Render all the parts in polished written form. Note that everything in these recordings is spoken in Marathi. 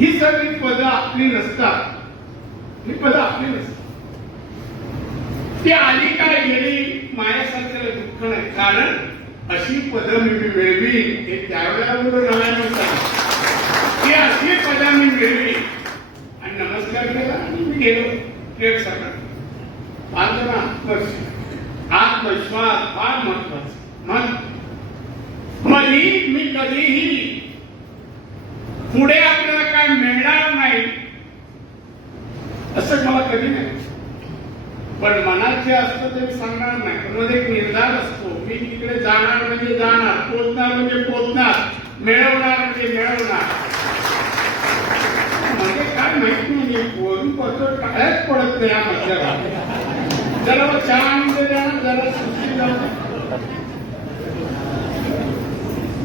ही सगळी पदं आपली नसतात. ही पदं आपली नसतात. ती आली काय गेली माझ्यासारख्याला दुःख नाही. कारण अशी पदं मी मिळवी हे त्यावेळेला नव्हतं. ती अशी पदं मी मिळवी आणि नमस्कार केला आणि मी गेलो ट्रेक सगळं. आत्मविश्वास फार महत्वाचा. मी कधीही पुढे आपल्याला काय मिळणार नाही असं मला कधी नाही. पण मनात जे असतं ते मी सांगणार नाही. पण मध्ये एक निर्धार असतो. मी तिकडे जाणार म्हणजे जाणार, पोचणार म्हणजे पोचणार, मिळवणार म्हणजे मिळवणार. म्हणजे काय माहित नाही वरून पत्र कायच पडत नाही या मध्यात. जरा छान जरा सुशी जाऊ.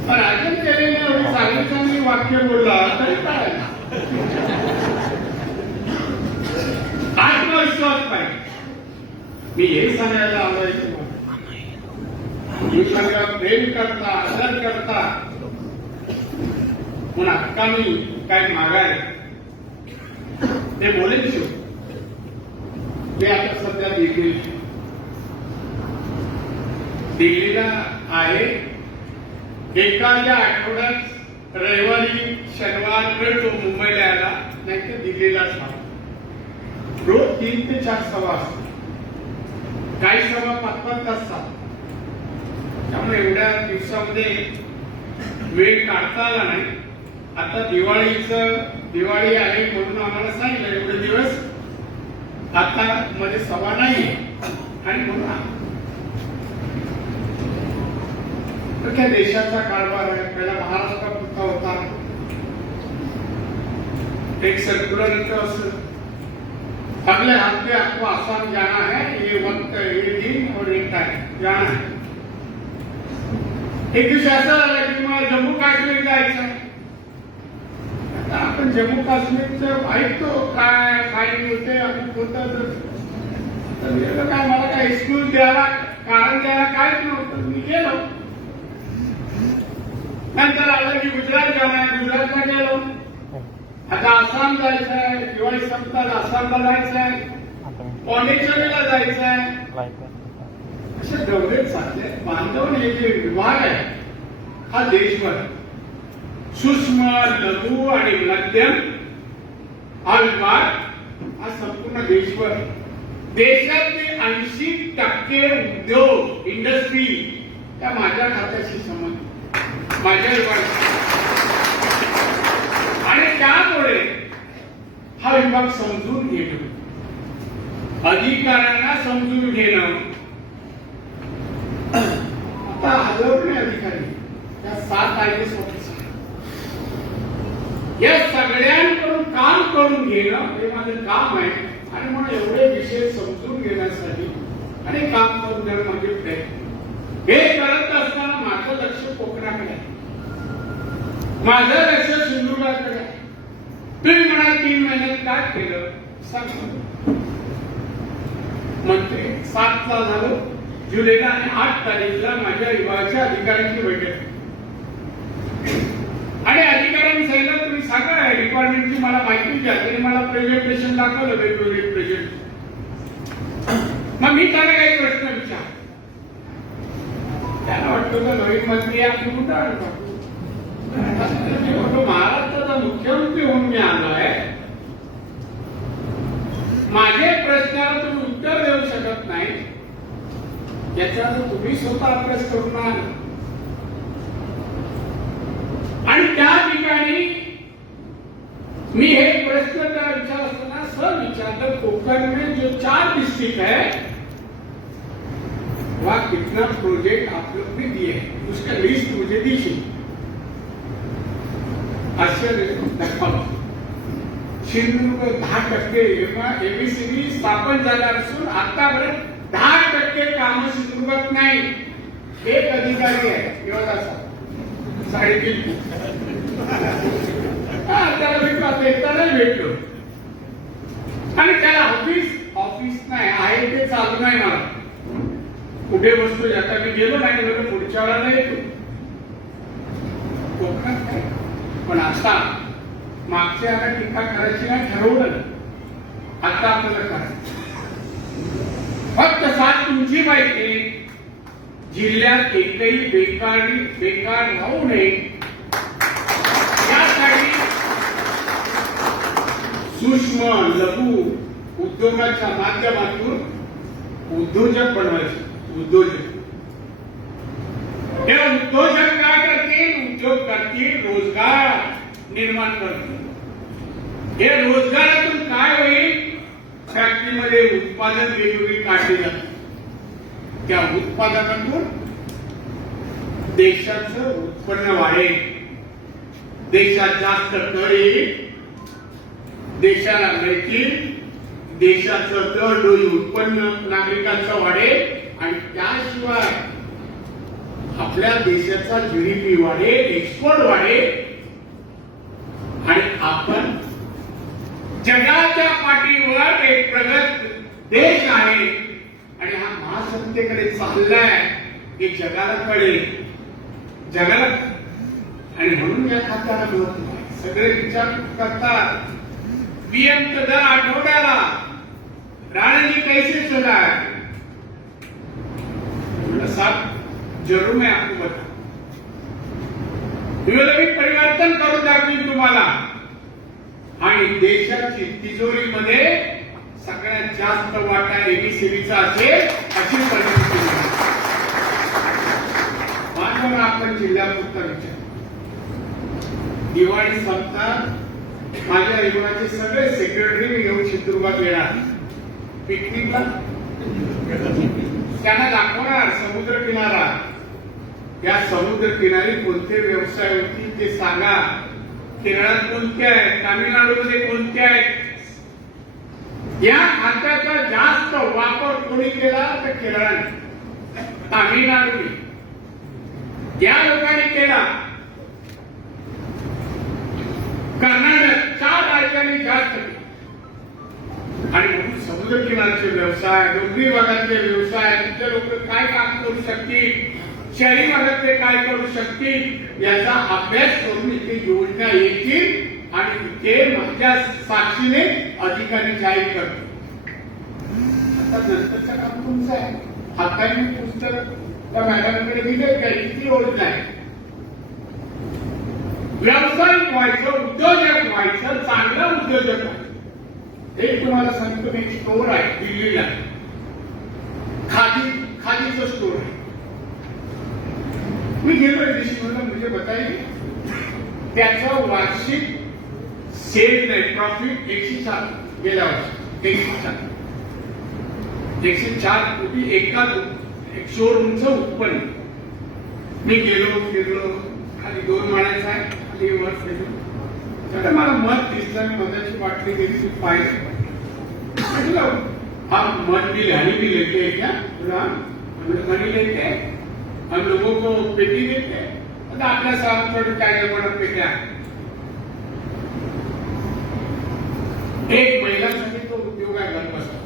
पण अजून केलेली एवढी चांगली चांगली वाक्य बोलला तरी काय आत्मविश्वास पाहिजे. मी हे सांगायला आलोय तुम्हाला प्रेम करता आदर करता पुन्हा हक्का मी काय मागाय ते बोलेल शिव. ते आता सध्या दिल्लीला आहे. एखाद्या आठवड्यात रविवारी शनिवार तो मुंबईला आला नाही तर दिल्लीला रोज 3 ते 4 सभा असतात. काही सभा 5-5 तास असतात. त्यामुळे एवढ्या दिवसामध्ये वेळ काढता आला नाही. आता दिवाळी आहे म्हणून आम्हाला सांगितलं एवढे दिवस आता मध्ये सभा नाही आणि म्हणून क्या देशाचा कारभार आहे. पहिला महाराष्ट्रापुरता होता. एक सर्क्युलर असं अगले हफ्ते आपको आसाम जाना है, ये वक्त ये दिन और ये टाइम जाना है. एक दिवशी असं झालं की मला जम्मू काश्मीर जायचं आहे. आता आपण जम्मू काश्मीरचं ऐकतो काय फाईन होते आपण कोणतं काय मला काय एक्सक्यूज द्यायला कारण द्यायला काहीच नव्हतं. मी गेलो. नंतर आलं की गुजरात जाणार आहे. गुजरातला गेलो. आता आसाम जायचं आहे. दिवाळी संपतात आसामला जायचं आहे. पॉंडिचेरीला जायचं आहे. असे दौरे चालले. बांधव हे जे विभाग आहे हा देशभर सूक्ष्म लघु आणि मध्यम हा विभाग हा संपूर्ण देशभर. देशातले 80% उद्योग इंडस्ट्री त्या माझ्या खात्याशी संबंधित माझ्या विभाग. आणि त्यामुळे हा विभाग समजून घेणं अधिकाऱ्यांना समजून घेणं. आता हजरने अधिकारी या 7 IAS ऑफिसर या सगळ्यांकडून काम करून घेणं हे माझं काम आहे. आणि म्हणून एवढे विषय समजून घेण्यासाठी आणि काम करून घेणं म्हणजे प्रयत्न. हे करत असताना माझं लक्ष कोकणाकडे आहे. माझं लक्ष सिंधुदुर्गाकडे आहे. तुम्ही म्हणाल 3 महिन्यात काय केलं सांग. म्हणते 7 झालं जुलैला आणि 8 तारीखला माझ्या विभागाच्या अधिकाऱ्यांची बैठक. आणि अधिकाऱ्यांनी सांगितलं तुम्ही सांगा डिपार्टमेंटची मला माहिती द्या. त्यांनी मला प्रेझेंटेशन दाखवलं वेगवेगळे प्रेझेंट. मग मी त्याला काही प्रश्न विचार. त्यांना वाटतं नवीन मंत्री आपली कुठं आणतो. महाराष्ट्राचा मुख्यमंत्री होऊन मी आलो आहे. माझे प्रश्नाला तुम्ही उत्तर देऊ शकत नाही याच्यावर तुम्ही स्वतः अभ्यास करून आला. आणि त्या ठिकाणी मी हे प्रश्न त्या विचार असताना सर विचारलं कोकण में जो 4 डिस्ट्रिक्ट है वहां कितना प्रोजेक्ट आप लोग ने दिए हैं उसका लिस्ट मुझे दीजिए. आश्चर्य सिंधुदुर्ग 10% एबीसीडी स्थापन झाला असून आतापर्यंत 10% कामं सिंधुदुर्गात नाही. एक अधिकारी आहे एवढा 3.5 त्याला भेटलो आता एकट्याला भेटलो. आणि त्याला ऑफिस नाही आहे ते चालू नाही. मला कुठे बसतो आता मी गेलो नाही म्हणजे पुढच्या वेळेला येतो कोकणात काय. पण आता मागच्या वेळेला टीका करायची नाही ठरवलं, आता आपल्याला करायचं. फक्त साथ तुमची माहिती, जिल्ह्यात एकही बेकार राहू नये यासाठी सूक्ष्म लघु उद्योगाच्या माध्यमातून उद्योजक बनवायचे. उद्योजक हे उद्योजक काय करतील? उद्योग करतील, रोजगार निर्माण करतील. हे रोजगारातून काय होईल? फॅक्टरीमध्ये उत्पादन वेगवेगळी काढली जातात, त्या उत्पादनातून देशाचं उत्पन्न वाढेल, देशात जास्त कर येईल, देशाला मिळतील, देशाचं दरडोई उत्पन्न नागरिकांचं वाढेल आणि त्याशिवाय आपल्या देशाचा जीडीपी वाढेल, एक्सपोर्ट वाढेल आणि आपण जगाच्या पाठीवर एक प्रगत देश आहे आणि हा महासत्तेकडे चाललाय हे जगाला कळेल, जगाला. आणि म्हणून या खात्याला महत्व आहे. सगळे विचार करतात पीएम तो दर आठवड्याला राणे जी कैसे चला है? साहब जरूर मैं आपको बताऊं, परिवर्तन करून दाखवीन तुम्हाला आणि देशाची तिजोरीमध्ये सगळ्यात जास्त वाटा एबीसीबीचा असेल अशी परिस्थिती. माझ्यावर आपण जिल्ह्यापुरता विचार, दिवाळी संपतात माझ्या रेगुणाचे सगळे सेक्रेटरी मी घेऊन चित्रदुर्गात येणार पिकनिकला, त्यांना दाखवणार समुद्र किनारा. या समुद्र किनारी कोणते व्यवसाय होतील ते सांगा. केरळात कोणते आहेत, तामिळनाडूमध्ये कोणते आहेत. या खात्याचा जास्त वापर कोणी केला तर केरळाने, तामिळनाडूने, या लोकांनी केला. कर्नाटक 4 राज्यांनी जास्त केला. आणि म्हणून समुद्र किनारचे व्यवसाय, डोंगरी भागातले व्यवसाय, तिथे लोक काय काम करू शकतील, शहरी भागातले काय करू शकतील याचा अभ्यास करून इथे योजना येतील आणि ते माझ्या साक्षीने अधिकारी जाहीर करतो. आता नंतरचं काम तुमचं आहे. आता मी पुस्तक त्या मॅडमकडे दिले काय, किती योजना आहे. व्यावसायिक व्हायचं, उद्योजक व्हायचं, चांगला उद्योजक व्हायचं. एक तुम्हाला सांगतो, एक स्टोर आहे दिल्लीला, खादीचं स्टोर आहे. मी गेलो म्हणलं मुझे बताइए, त्याचा वार्षिक सेल नाही, प्रॉफिट 104 गेल्या वर्षी 104 कोटी एका शोरूमचं उत्पन्न. मी गेलो फिरलो, खाली 2 माळ्याचा आहे, खाली वर फिरलो, तर मला मध दिसलं. मी मधाची बाटली गेली पाहिजे, म्हटलं हा मध बिल हनी भी लेते हैं क्या? मनी लेते हैं हम लोगों को, पेटी देते हैं. आता आपल्या सावंतवाडीत काय जमान्यात पेट्या. एक महिलांसाठी तो उद्योग आहे घर बसला.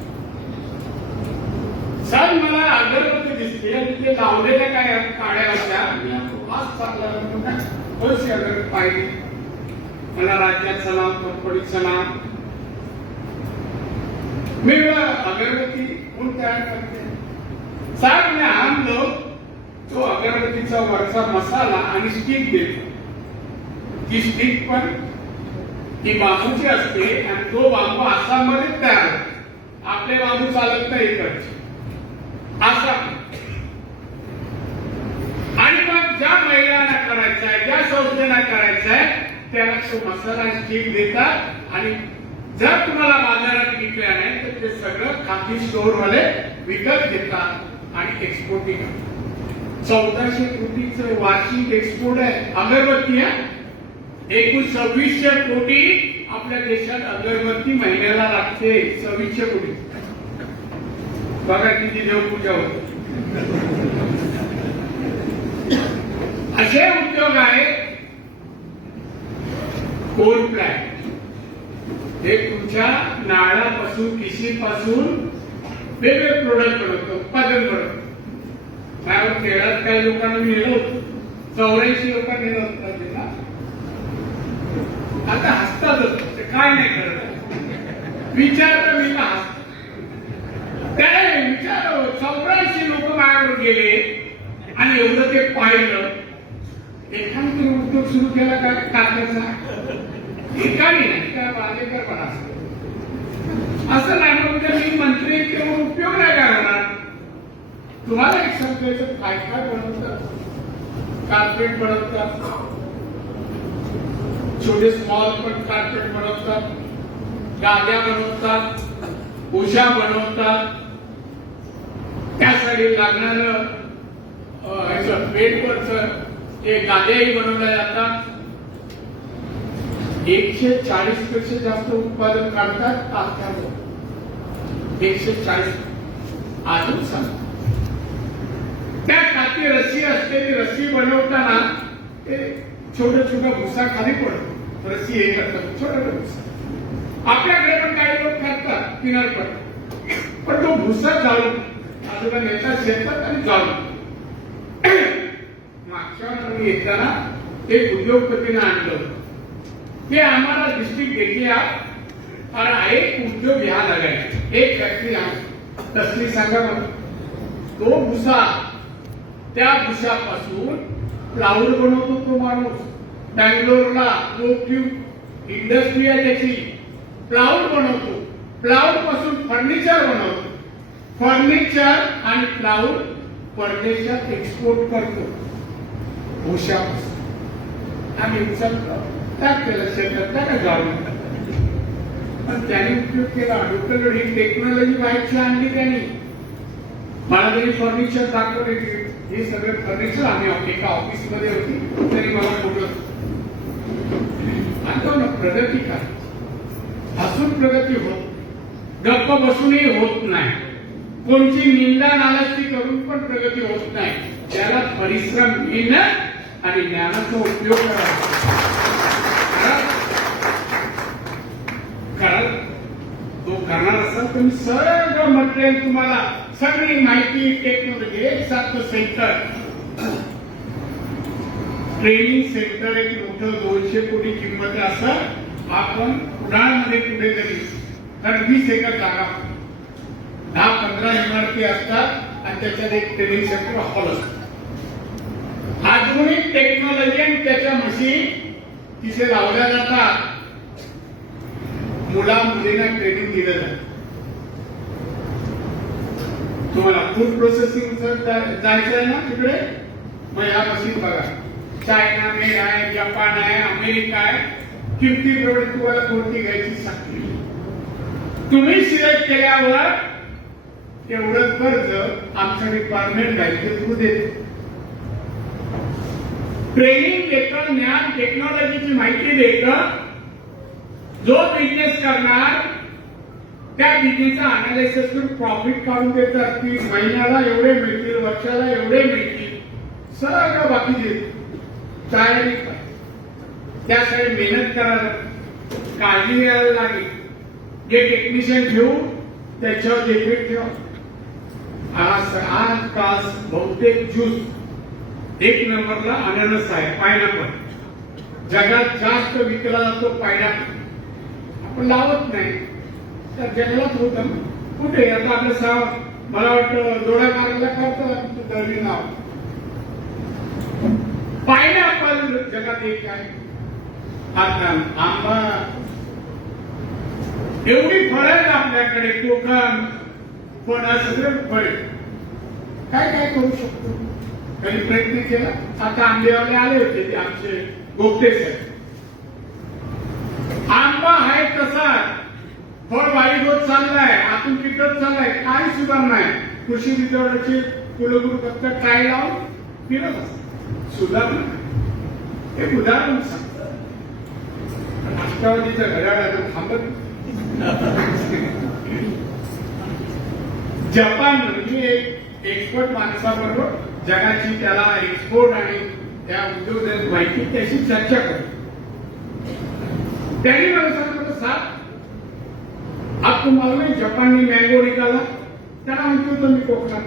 सर मला अगरबत्ती दिसते आणि ते लावलेल्या काय काड्या होत्या, वास चालला कशी अगरबत्ती पाहिजे. मला राज्यात सलाम, फटफडीत सलाम. मी अगरबत्ती कोण तयार करते? साहेब मी आणलो तो अगरबत्तीचा वरचा मसाला आणि स्टिक देतो. ती स्टिक पण ती बांबूची असते आणि तो बांबू आसाममध्ये तयार होतो. आपले बांबू चालत नाही इकडचे असा. आणि मग ज्या महिलांना करायचं आहे, ज्या संस्थेला करायचं आहे त्याला तो मसाला स्टिक देतात आणि जर तुम्हाला बाजारात विकल्या नाही तर ते सगळं खादी स्टोअरवाले विकत घेतात आणि एक्सपोर्टिंग. 1400 कोटीचं वार्षिक एक्सपोर्ट आहे अगरबत्ती. एकूण 2600 कोटी आपल्या देशात अगरबत्ती महिन्याला लागते. 2600 कोटी. बघा किती देवपूजा होते. असे उद्योग आहेत. कोल प्लॅन हे तुमच्या नाळापासून, किशीपासून वेगवेगळे प्रोडक्ट बनवतो, उत्पादन बनवतो. केरळात काही लोकांना नेलं होतं, 84 लोकांना नेलं होतं. आता हसतातच ते काय नाही करत विचारलं मी का हसतो त्याने विचार 84 लोक माझ्यावर गेले आणि एवढं ते पाहिलं एखादा तरी उद्योग सुरू केला का कागदाचा एकाने नाही काय बांधेकर पण असं नाही म्हणजे मी मंत्री तेव्हा उपयोग नाही करणार तुम्हाला एक सांगायचं काय काय बनवतात कार्पेट बनवतात छोटे स्मॉल पण कार्पेट बनवतात गाद्या बनवतात उशा बनवतात त्यासाठी लागणारं बेडवरच ते गाद्याही बनवल्या जातात 140 पेक्षा जास्त उत्पादन काढतात आत्यावर 140 अजून सांग त्या खाती रस्सी असते ती रस्सी बनवताना ते छोटा छोटा भुसा खाली पडतो रस्सी हे करतात छोटा भुसा आपल्याकडे पण काही लोक खातात किनारपट पण तो भुसा जाळून आजोबा नेता शेतात आणि जाळून मागच्या वर्षी येताना एक उद्योगपतीने आणलं ते आम्हाला डिस्ट्रिक्ट घेतल्या आणि एक उद्योग घ्या लागायचा एक फॅक्टरी तसली सांगा मग तो भुसा त्या भुसापासून प्लाऊड बनवतो तो माणूस बँगलोरला लोकट्यूब इंडस्ट्री आहे त्याची प्लाऊड बनवतो प्लाऊड पासून फर्निचर बनवतो फर्निचर आणि प्लाऊड परदेशात एक्सपोर्ट करतो भुशापासून आम्ही विचारतो काय केलं शेतात काय जाऊन पण त्याने उपयोग केला डोक्यावर ही टेक्नॉलॉजी बाहेरची आणली त्यांनी मला तरी फर्निचर दाखवले हे सगळे फर्निचर आम्ही एका ऑफिसमध्ये होती तरी मला फोटो ना प्रगती काय हसून प्रगती होत गप्प बसूनही होत नाही कोणची निंदा नालस्ती करून पण प्रगती होत नाही त्याला परिश्रम मेहनत आणि ज्ञानाचा उपयोग करावा तो करणार असाल तुम्ही सगळं मटेरियल तुम्हाला सगळी माहिती टेक्नॉलॉजी एक सारखं सेंटर ट्रेनिंग सेंटर एक मोठं 200 कोटी किंमत असं आपण उडाणमध्ये कुठेतरी कारण 20 एकर जागा 10-15 इमारती असतात आणि त्याच्यात एक ट्रेनिंग सेंटर हॉल असतो आधुनिक टेक्नॉलॉजी आणि त्याच्या मशीन तिथे लावल्या जातात मुला मुलींना ट्रेनिंग दिलं जातं तुम्हाला फूड प्रोसेसिंग जायचं आहे ना तिकडे मग या मशीन बघा चायना मेड आहे जपान आहे अमेरिका आहे किमतीप्रमाणे तुम्हाला कोणती घ्यायची सांगते तुम्ही सिलेक्ट केल्यावर तेवढं कर्ज आमचं डिपार्टमेंट बँके थ्रू देते ट्रेनिंग देतं ज्ञान टेक्नॉलॉजीची माहिती देतं जो बिझनेस करणार त्या बिझनेसचा अनालिसिस करून प्रॉफिट काढून देतात की महिन्याला एवढे मिळतील वर्षाला एवढे मिळतील सगळं बाकी देत तयारी त्यासाठी मेहनत करायला काळजी घ्यायला लागेल जे टेक्निशियन घेऊन त्याच्यावर देखरेख ठेवा आजकाल बहुतेक ज्यूस एक नंबरला अननस आहे पायनॅपल जगात जास्त विकला जातो पायनॅपल आपण लावत नाही तर जंगलात होत कुठे आता आपलं मला वाटतं जोड्या मारायला करतात दळवी नाव पायनॅपल जगात एक आहे आता आंबा एवढी फळं आहेत आपल्याकडे कोकण पण सगळे फळे काय काय करू शकतो कधी प्रयत्न केला आता आंबेवाले आले होते ते आमचे गोपटे साहेब आंबा आहे तसा फळ बारीक होत चाललाय आतून पिकत चाललाय काही सुधार नाही कृषी विद्यापीठाचे कुलगुरू फक्त काय लावून फिरत सुधारणा एक उदाहरण सांगतं राष्ट्रवादीच्या घड्याळात थांबत जपान म्हणजे एक एक्सपर्ट माणसाबरोबर जगाची त्याला एक्सपोर्ट आणि त्या उद्योगाची माहिती त्याशी चर्चा करतो त्यांनी मला सांगितलं साहेब अब तुम्हाला नाही जपानने मँगो निकाला त्याला म्हणतो होतो मी कोकणात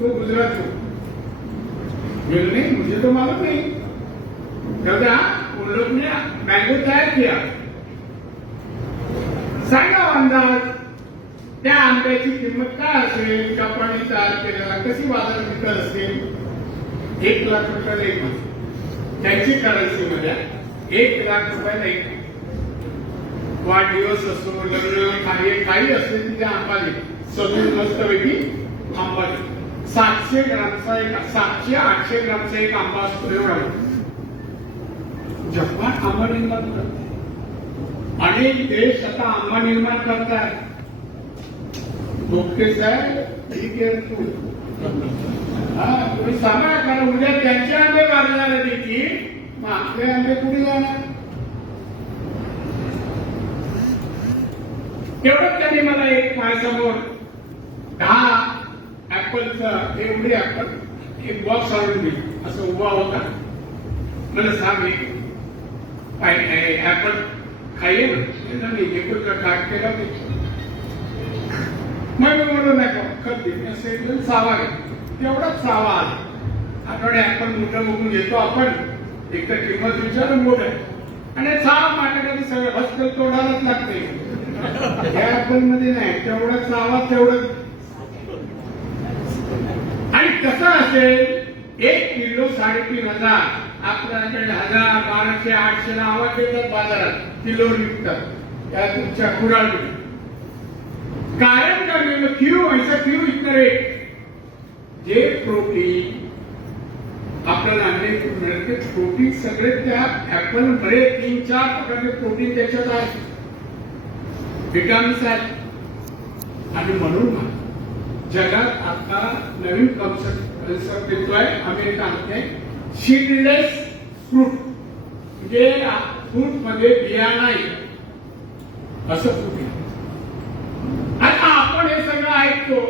तो गुजरात नहीं मुझे तो मालूम नहीं क्योंकि उन लोग ने मैंगो तैयार किया आंब्याची किंमत काय असेल, जपानी तयार केलेला कशी बाजारात विकत असेल, 1 लाख रुपयाला एक माणूस. त्यांची करन्सी मध्ये 1 लाख रुपयाला एक. वाढदिवस असो, लग्न कार्य काही असेल तिथे आंबा दे, सजून मस्तपैकी आंबा दे. 700 ग्रामचा एक, 700-800 ग्रामचा एक आंबा असतो एवढा. जपान आंबा निर्माण करते. अनेक देश आता आंबा निर्माण करतात. डोकेच आहे ठीक आहे तू, तुम्ही सांगा, कारण उद्या त्यांचे आंबे बाजाराला देखील, मग आपले आंबे कुठे जाणार. तेवढंच त्यांनी मला एक माझ्यासमोर 10 ऍपलचं एवढे ऍपल एक बॉक्स आणून दिली. असं उभा होता. मला सांग ऍपल खाईये ना, एकूण काट केला. मग मी म्हणलो नाही कधी असेल सावा घे. तेवढाच सावा आला. आठवड्या ऍपल मोठं बघून घेतो आपण, एक तर किंमत विचारून मोठ आहे, आणि सावा माझ्याकडे सगळं हस्तल तोडायलाच लागते. या ऍपल मध्ये नाही, तेवढंच सावा तेवढंच. आणि कसं असेल, 1 किलो 3,500, आपल्याकडे 1000, 1200, 800 आवाज देतात बाजारात, किलो विकतात त्या तुमच्या कुडाळ. कारण का मिळलं, क्यों ऐसा क्यों इतना रेट. जे प्रोटीन आपल्याला अनेक मिळते, प्रोटीन सगळे त्या ऍपल मध्ये 3-4 प्रकारचे प्रोटीन त्याच्यात आहेत, विटामिन्स आहेत. आणि म्हणून जगात आता नवीन कन्सेप्ट येतोय, अमेरिका आणते, सीडलेस फ्रूट. म्हणजे फ्रूट मध्ये बिया नाही असं फ्रूट आहे. आता आपण हे सगळं ऐकतो,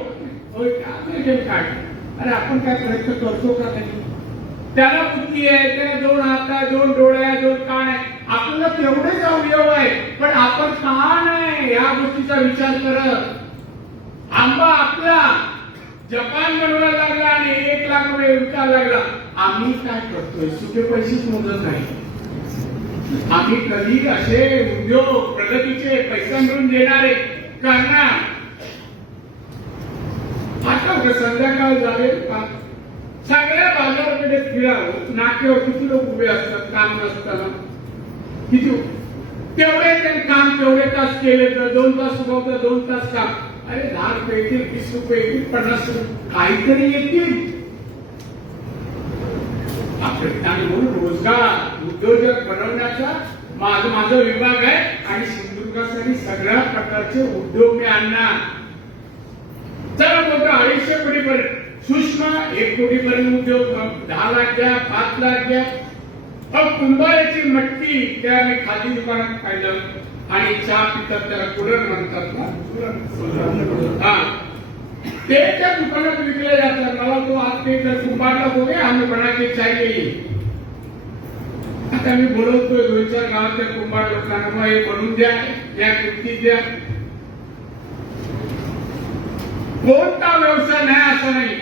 अमेरिकन काय, अरे आपण काय प्रयत्न करतो का नाही. त्याला बुद्धी आहे, त्याला 2 हात आहे, 2 डोळे आहे, 2 कान आहे. आपल्याला तेवढेच अवयव आहे, पण आपण का नाही या गोष्टीचा विचार करत. आंबा आपला जपान बनवायला लागला आणि 1 लाख रुपये विकायला लागला. आम्ही काय करतोय, सुटे पैसेच मोजत नाही. आम्ही कधी असे उद्योग प्रगतीचे पैसा मिळून देणारे करणार. आता संध्याकाळ झाले, सगळ्या बाजाराकडे फिरावं, नाक्यावर किती लोक उभे असतात काम नसताना. किती तेवढे त्यांनी काम तेवढे तास केले तर 2 तास उभं होतं, 2 तास काम. अरे 10 रुपये येतील, 20 रुपये येतील, 50 रुपये काहीतरी येतील. आणि म्हणून रोजगार उद्योजक बनवण्याचा माझा विभाग आहे. आणि सिंधुदुर्गासाठी सगळ्या प्रकारचे उद्योग मी आणणार. चला मोठं 250 कोटीपर्यंत, सूक्ष्म 1 कोटीपर्यंत उद्योग, 10 लाख द्या, 5 लाख द्या. कुंभाराची मटकी त्या मी खादी दुकानात पाहिलं, आणि चहा पितात त्याला कुलर म्हणतात ना, हा, ते त्या दुकानात विकले जातात. मला तो आज ते कुंभारला बोले, आम्ही बनाके चाय येईल. आता मी बोलवतोय 2-4 गावातल्या कुंभार लोकांना, मग हे बनवून द्या, या किमतीत द्या. कोणता व्यवसाय नाही असं नाही.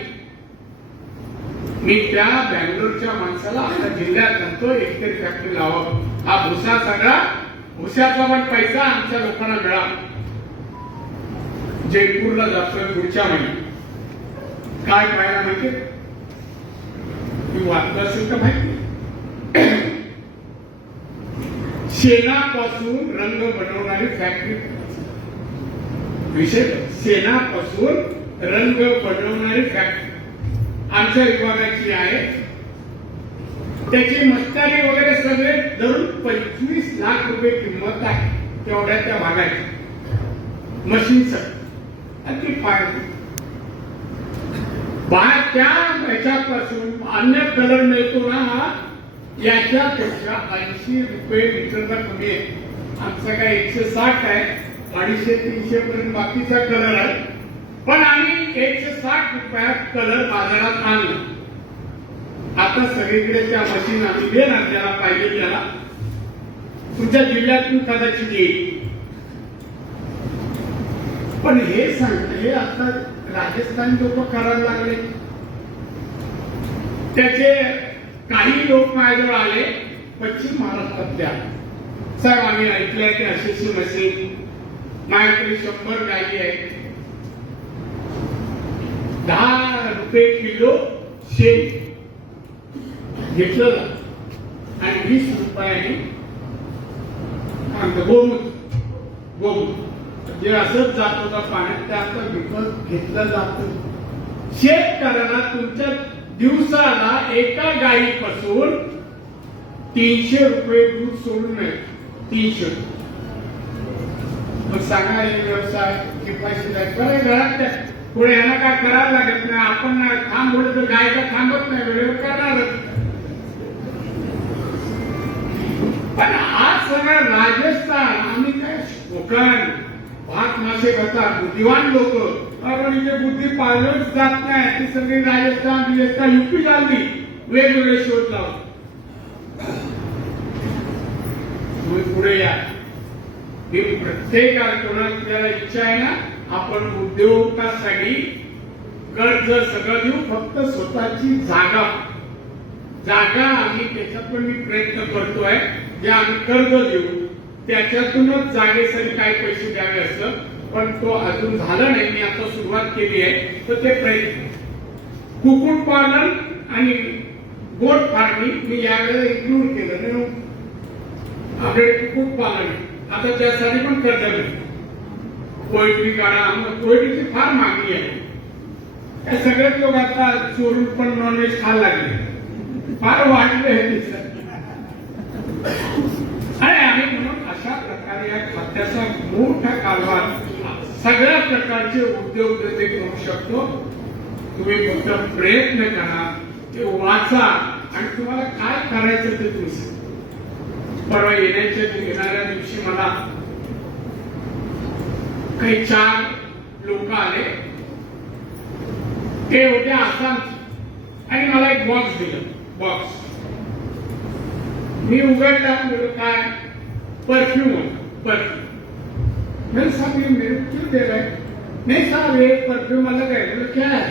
मी त्या बँगलोरच्या माणसाला आपल्या जिल्ह्यात म्हणतो, एकतरी फॅक्टरी लावावं. हा भुसा सगळा, भुसाचा पण पैसा आमच्या लोकांना मिळावा. जयपूरला जातोय पुढच्या महिन्यात. काय पाहायला माहिती, वाचलं असेल तर माहिती, शेणापासून रंग बनवणारी फॅक्टरी. विषय शेणापासून रंग बनवणारी फॅक्टरी आमच्या विभागाची आहे. त्याची मस्तारी वगैरे सगळे धरून 25 लाख रुपये किंमत आहे तेवढ्या त्या भागाची मशीनचं. आणि ती बाहेर त्या ह्याच्यापासून अन्य कलर मिळतो ना, हा याच्यापेक्षा 80 रुपये मीटरला कमी आहे. आमचा काय 160 आहे, 250-300 पर्यंत बाकीचा कलर आहे. पण आम्ही 160 रुपयात कलर बाजारात आणला. आता सगळीकडे त्या मशीन आम्ही देणार, ज्याला पाहिजे त्याला. तुमच्या जिल्ह्यातून कदाचित येईल. पण हे सांगतं, हे आता राजस्थान लोक करायला लागले. त्याचे काही लोक माझ्याजवळ आले पश्चिम महाराष्ट्रातल्या, साहेब आम्ही ऐकलंय की अशी मशीन माझ्याकडे 100 गाई आहे, 10 रुपये किलो शेंग घेतलं जातं आणि 20 रुपयाने गोमूत्र जे असंच जात होतं पाण्यात त्याचं विकत घेतलं जातं. शेतकऱ्याला तुमच्या दिवसाला एका गायीपासून 300 रुपये दूध सोडून मिळेल. 300. मग सांगा हे व्यवसाय किफायतशीर आहे घरात पुढे ह्यांना काय करावं लागत नाही. आपण थांबवलं तर गाय का थांबत नाही, वेळेवर करणारच. पण आज सगळं राजस्थान आम्ही काय कोकण भात मासे खातात बुद्धिवान लोक, कारण इथे बुद्धी पाळलंच जात नाही. ती सगळी राजस्थान युपी झाली वेगवेगळे शोध लावून. पुढे या प्रत्येक कोणाला इच्छा आहे ना आपण उद्योगासाठी कर्ज सगळं देऊ, फक्त स्वतःची जागा आम्ही त्याचा पण मी प्रयत्न करतोय. जे आम्ही कर्ज देऊ त्याच्यातूनच जागेसाठी काही पैसे द्यावे असं, पण तो अजून झाला नाही. मी आता सुरुवात केली आहे तर ते प्रयत्न कुक्कुटपालन आणि गोट फार्मिंग मी यावेळेला इन्क्लूड केलं. आपल्याकडे कुक्कुटपालन आता त्यासाठी पण कर्ज मिळतं. पोएट्री काढा, पोएट्रीची फार मागणी आहे. त्या सगळेच लोक आता चोरून पण नॉनव्हेज खायला लागले, फार वाढले आहे. आणि आम्ही म्हणून अशा प्रकारे या खात्याचा मोठा कारभार सगळ्या प्रकारचे उद्योग करू शकतो. तुम्ही फक्त प्रयत्न करा, ते वाचा आणि तुम्हाला काय करायचं ते तुम्ही सांगा. परवा येणाऱ्या दिवशी मला काही 4 लोक आले, ते होते आसाम आणि मला एक बॉक्स दिलं. मी उघडला, बोललो काय परफ्यूम मैं साहब ये मेरे को क्यों दे रहे हैं? नहीं साहब ये परफ्यूम अलग है. बोले क्या है?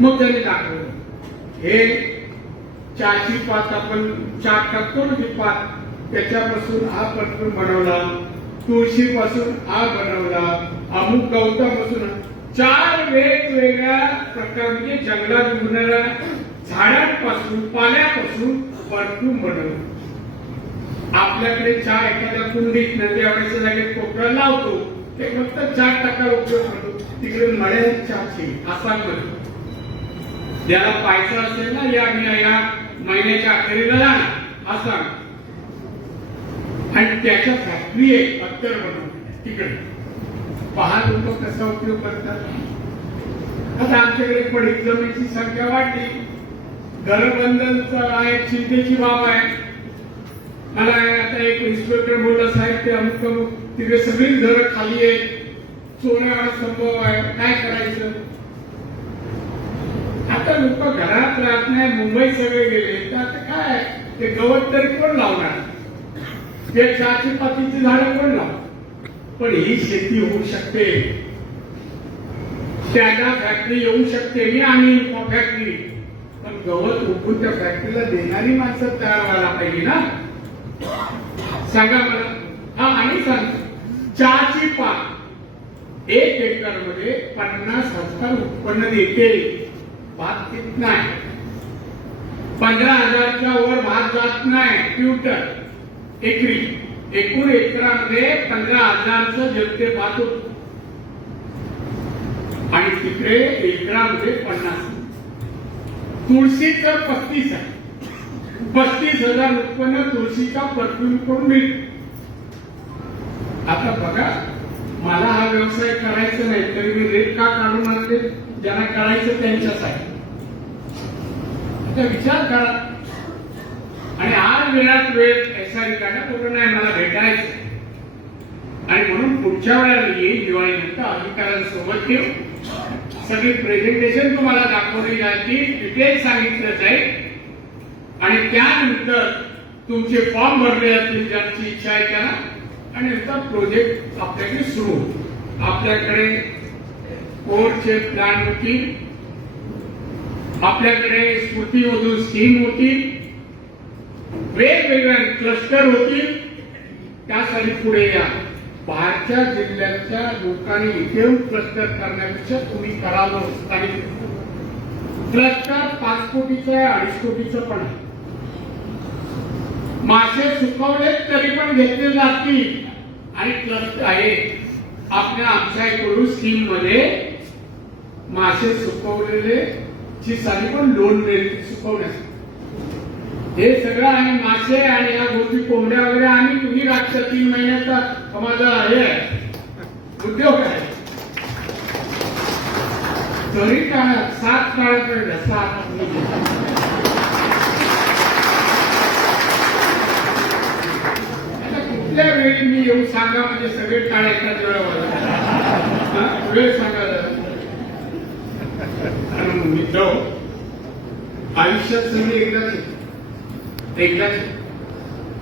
मग त्याने दाखवलं हे चहाची पात आपण चहा टाकतो ना ती पात, त्याच्यापासून हा परफ्यूम बनवला, तुळशीपासून हा बनवला, अमुक गवतापासून 4 वेगवेगळ्या प्रकारचे जंगलात उगणाऱ्या झाडांपासून पाल्यापासून परफ्यूम बनवलं. आपल्याकडे चहा एखाद्या कुंडीत नद्यावरच्या जागेत कोपरा लावतो, ते फक्त 4% उपयोग करतो. तिकडे मळ्यात चहाची आसाममध्ये ज्याला पाहायचं असेल ना या महिन्याच्या अखेरीला जाणार आसाम, आणि त्याच्या फॅक्टरी आहे अत्तर बनवून तिकडे पहा लोक कसा उपयोग करतात. आता आमच्याकडे पडीक जमिनीची संख्या वाढली, घरबंधनचं आहे, चिंतेची बाब आहे. मला आता एक इन्स्पेक्टर बोलला साहेब ते अमुक तिकडे सगळी घरं खाली आहेत, चोऱ्यावाला संभव आहे, काय करायचं. आता लोक घरात राहत नाही, मुंबईत सगळे गेले तर आता काय ते गवत तरी कोण लावणार, ते चहाची पातीची झाडं कोण लावणार. पण ही शेती होऊ शकते, त्याला फॅक्टरी येऊ शकते. मी आणीन फॅक्टरी, पण गवत उगून त्या फॅक्टरीला देणारी माणसं तयार व्हायला पाहिजे ना. सांगा मला. हा आणि सांगतो चहाची पात 1 एकर मध्ये 50,000 उत्पन्न देते. भात पित नाही, 15,000च्या वर भात जात नाही क्विंटल एकरी. एकूण एकरामध्ये 15,000चं जगते भात होत आणि तिकडे एकरामध्ये 50. तुळशीचं 35 आहे. 35,000 उत्पन्न तुळशीचा परफ्यूम करून मिळते. आता बघा, मला हा व्यवसाय करायचा नाही तरी मी रेट का काढून आणते, ज्यांना करायचं त्यांच्यासाठी. आता विचार करा. आणि आज वेळात वेळ एसआरई काढा कुठं नाही, मला भेटायचं. आणि म्हणून पुढच्या वेळेला येईल दिवाळीनंतर अधिकाऱ्यांसोबत घेऊ, सगळी प्रेझेंटेशन तुम्हाला दाखवली जाईल, डिटेल सांगितलं जाईल. आणि त्यानंतर तुमचे फॉर्म भरले जातील ज्यांची इच्छा आहे त्यांना, आणि नंतर प्रोजेक्ट आपल्याकडे सुरू होईल. आपल्याकडे कोर्सचे प्लॅन होतील, आपल्याकडे स्मृतीमधून स्कीम होतील, वेगवेगळ्या क्लस्टर होतील. त्यासाठी पुढे या. बाहेरच्या जिल्ह्याच्या लोकांनी इथे येऊन क्लस्टर करण्यापेक्षा तुम्ही करावं. स्थानिक क्लस्टर 5 कोटीचं आहे, 2.5 कोटीचं पण आहे. मासे सुकवले तरी पण घेतले जातील आणि क्लस्टर आहे आपल्या आमच्या इकडून स्कीम मध्ये मासे सुकवलेले ची साली पण लोन मिळेल सुकवण्यासाठी. हे सगळं आणि मासे आणि या गोष्टी कोंबड्या वगैरे आम्ही तुम्ही राखता 3 महिन्याचा माझा हे आहे उद्योग आहे. तरी काय 7 काळाकडे 7 कुठल्या वेळी मी येऊन सांगा म्हणजे सगळे टाळ एकाच वेळेवर वेळ सांगा. मित्र आयुष्यात सगळे एकदाच